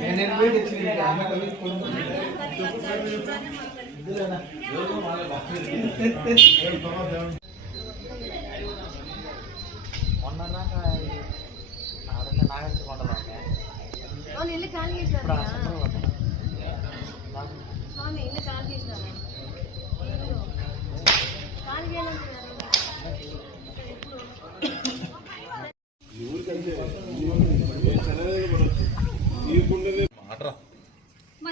నేను పోయి తెచ్చింది అన్న కలిసి మొన్న దాకా ఆడనే నాగేశ్వర కొండలో ఇప్పుడు ఆ సుందరం పడ్డా. నాకు స్వామి ఇల్లు ఖాళీ చేశారు ఖాళీ చేయాలంటున్నారు మాట్రా మా ఎడంగా రాండి అమ్మా.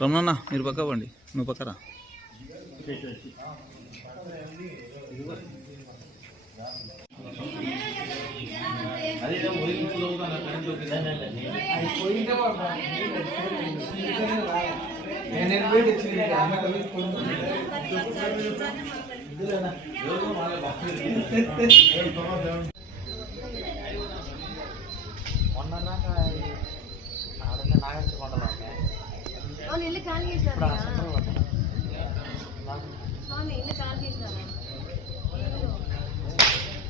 రమణన్న మీరు పక్క పండి. నువ్వు పక్కరా పోయిందే నేను పోయి తెచ్చింది అన్న కలిసి మొన్న దాకా ఆడనే నాగేశ్వర కొండలో అవును ఇల్లు ఖాళీ చేశారు స్వామి ఇల్లు ఖాళీ చేశారు?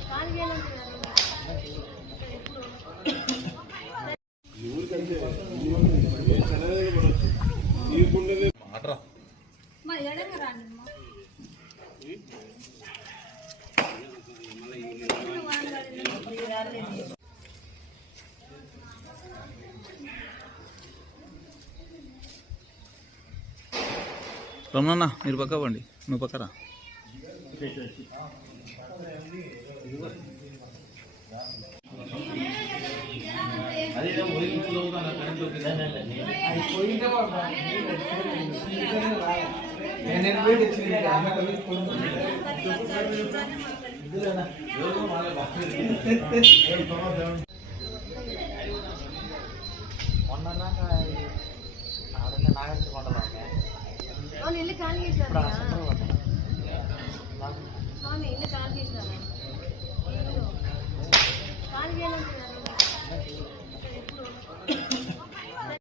ఖాళీ చేయాలంటున్నారు మా ఎడంగా రాండి అమ్మా. రమణన్న మీరు పక్క పండి. నువ్వు పక్కరా పోయిందే నేను పోయి తెచ్చింది అన్న కలిసి మొన్న దాకా ఆడనే నాగేశ్వర కొండలో ఉండే అవును ఇల్లు ఖాళీ చేశారు ఇప్పుడు ఆ సుందరం పడ్డా. నాకు స్వామి ఇల్లు ఖాళీ చేశారు